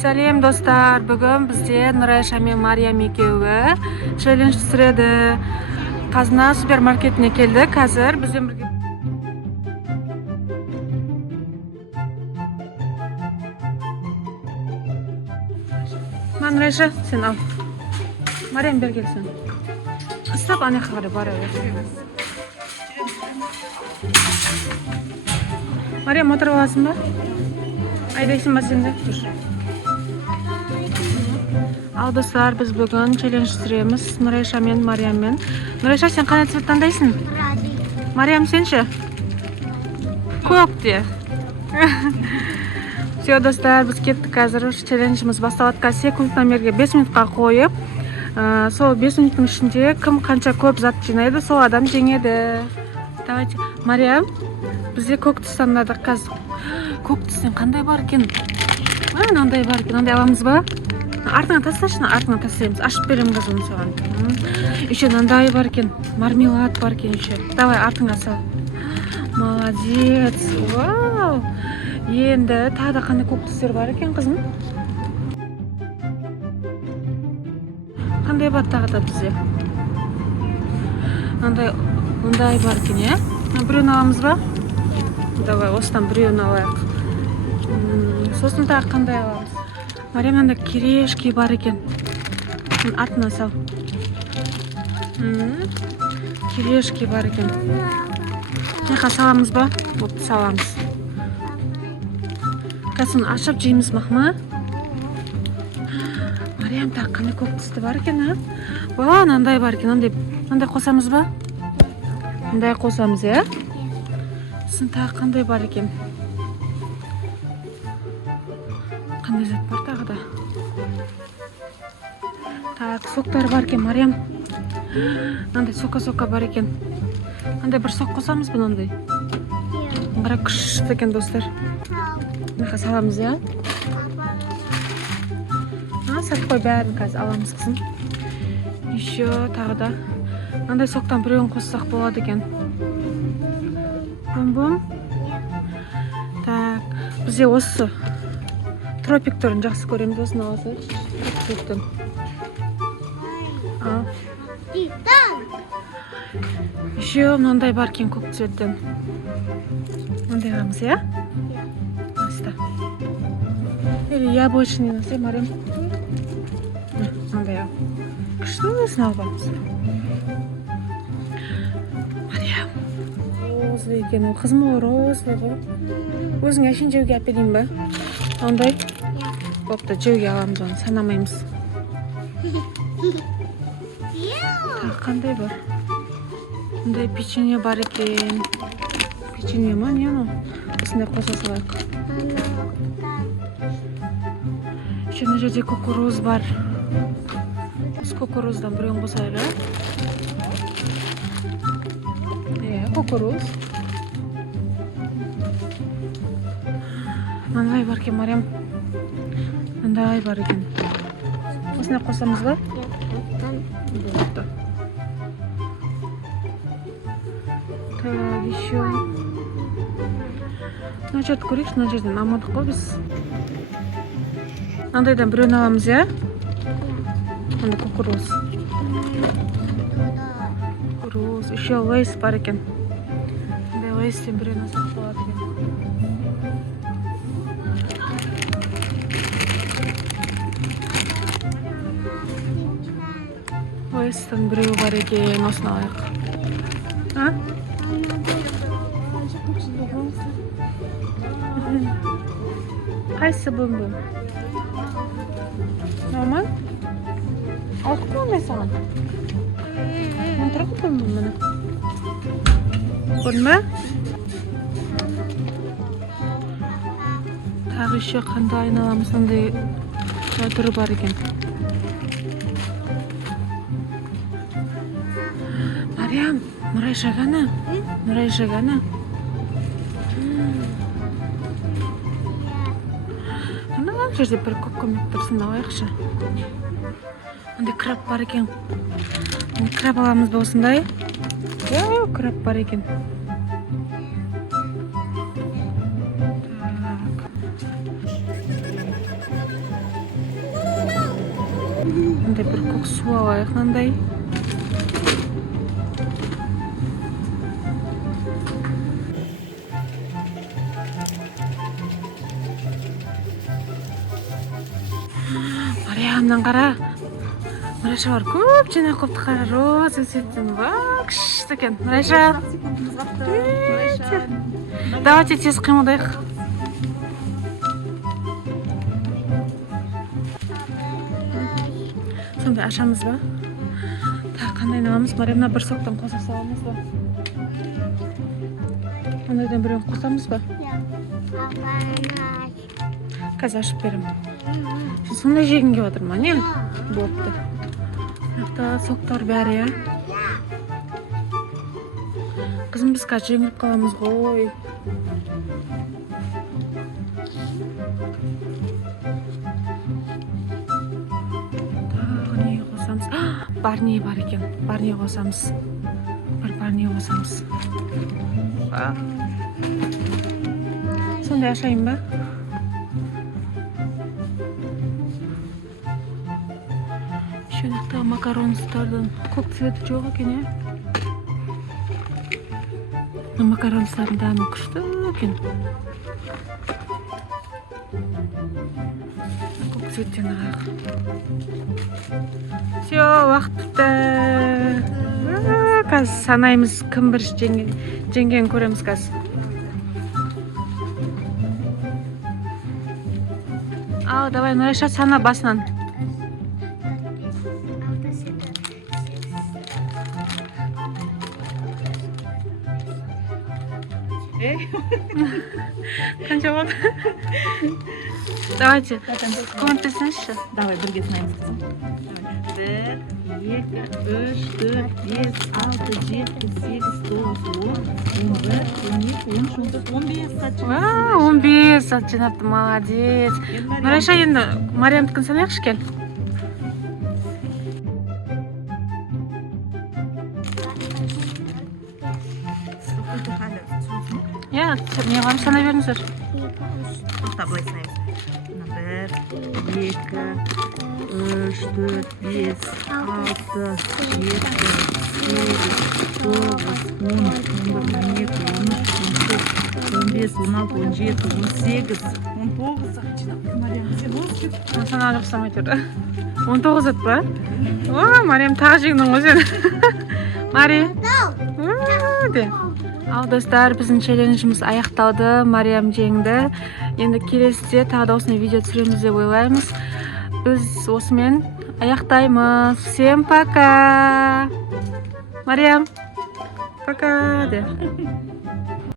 Сәлем достар, бүгін бізде Нұрайша мен Мариям екеуі челлендж түсіреді. Қазына супермаркетіне келдік. Қазір бізден бірге Нұрайша, сен ал. Мариям бер келсін. Ұстап ана жаққа бара бер. Мариям, отырып аласың ба? Айдайсың ба сен де? Ал достар, біз бүгін челлендж түсіреміз Нұрайша мен Мариаммен. Нұрайша, сен қандай цвет таңдайсың? Мариам, сен ше? Көк де. Все, достар, біз кеттік қазір. Челленджіміз басталады. Секундтан берге 5 минутқа қойып, сол 5 минуттың ішінде кім қанша көп зат жинайды, сол адам жеңеді. Давайте, Мариам, бізде көк түс таңдадық қазір. Көк түстен қандай бар екен? Мынандай бар екен, мынандай аламыз ба? Артыңа тасташы, артыңа тастаймыз. Ашып беремін қазір саған. Еще мынандай бар екен, мармелад бар екен еще. Давай, артыңа сал. Молодец. Вау! Енді тағы да қандай көк түстер бар екен, қызым? Қандай бар тағы да бізде? Мындай бар екен, е? Біреуін аламыз ба? Давай, осыдан біреуін алайық. Сосын тағы қандай аламыз? Мариамнан керешки бар екен. Артына сал. Керешки бар екен. Неқа саламыз ба? Оп, саламыз. Қазір ашып жейміз мақма. Мариам, тағы қандай көк түсті бар екен, а? Ба, мынандай бар екен. Мынандай қосамыз ба? Мындай қосамыз, е? Сосын тағы қандай бар екен? Қандай зат бар тағы да? Так, соктар бар екен, Мариам. Мынандай сока бар екен. Мынандай бір сок қосамыз ба, мынандай? Қара күшті екен, достар. Мына саламыз, е? Сатып қой, бәрін қазір аламыз, қызым. Еще тағы да мынандай соктан біреуін қоссақ болады екен. Бум-бум. Так, бізде осы тропик түрін жақсы көреміз, осыны аласыз. Тропик. Еще мынандай бар екен көк цветтен. Мындай аламыз, е? Аста. Или яблочный насай, Мариам. Мындай ал. Күшті осыны алып аламыз. Мариам. Розовый екен ол. Қызым ол розовый ғой. Өзің әшін жеуге әпелейін ба? Ондай? Бопты, жеуге аламыз оны, санамаймыз. Қандай бар? Мындай печенье бар екен. Печенье ма, не ну? Осындай қоса салайық. Еще мына жерде кукуруз бар. Осы кукуруздан біреуін қосайық, кукуруз. Мындай бар екен, Мариам. Мындай бар екен. Осындай қосамыз ба? Болды. Так, еще. Мына жерді көрейікші, мына жерден алмадық қой біз. Мынандайдан біреуін аламыз, е? Мындай кукуруз. Кукуруз. Еще лейс бар екен. Мындай лейстен біреуін алсақ болады екен. Лейстен біреу бар екен, осыны алайық. Қайсы бөм-бөм? Нормал? Алдық па ондай саған? Отырғы бөм-бөм мұны? Көрдің ба? Тағы еще қандай айналамыз, ондай түрі бар екен. Мариам, Нұрайша ғана? Нұрайша ғана? Мына жерде бір көк-көмек тұрсын алайықшы. Ондай краб бар екен. Краб аламыз ба осындай? Краб бар екен. мындай бір көк су алайық мынандай. Мариямнан қара. Нұрайша бар, көп жинақ қойыпты қара, роза цветтен. Күшті екен. Нұрайша. Давайте тез қимылдайық. Сонда ашамыз ба? Так, қандай аламыз? Мариямна бір соқтан қоса саламыз ба? Ондайдан біреуін қосамыз ба? Қазір ашып берем. Сондай жегін кеп отыр ма, не? Болыпты. Мынақты соқтар бәрі, я? Қызым, біз қазір жеңіліп қаламыз ғой. Не қосамыз? Барни бар екен. Барни қосамыз. Бір барни қосамыз. Сондай ашайын ба? Шөнекті макаронстардан көк цветі жоқ екен, я? Макаронстардың дәмі күшті екен. Көк цветтен ағайық. Все, уақыт бітті. Қазір санаймыз, кім бірінші жеңген көреміз қазір. Ал, давай, Нұрайша, сана басынан. Қанша болды? Давайте, көмектесіңізші. Давай, бірге сынаймыз қызым. 1, 2, 3, 4, 5, 6, 7, 8, 9, 10, 11, 12, 13, 14, 15 сәт. 15 сәт жинапты, молодец. Нұрайша, енді Мариямдікін санайықшы кел. Я, не вам санай беріңіздер. Тоқта, былай сынаймыз. 1, 2, 3, 4, 5, 6, 7, 8, 9, 10, 11, 12, 13, 14, 15, 16, 17, 18, 19 сағат жинапты. Мариям, сен осы кет. Санағып самай тұрды. 19 ет ба? Мариям, тағы жеңдің ғой сен. Мари. Де. Ал достар, біздің челленджіміз аяқталды. Мариям жеңді. Енді келесіде тағы да осындай видео түсіреміз деп ойлаймыз. Біз осымен аяқтаймыз. Всем пока. Мариям. Пока де.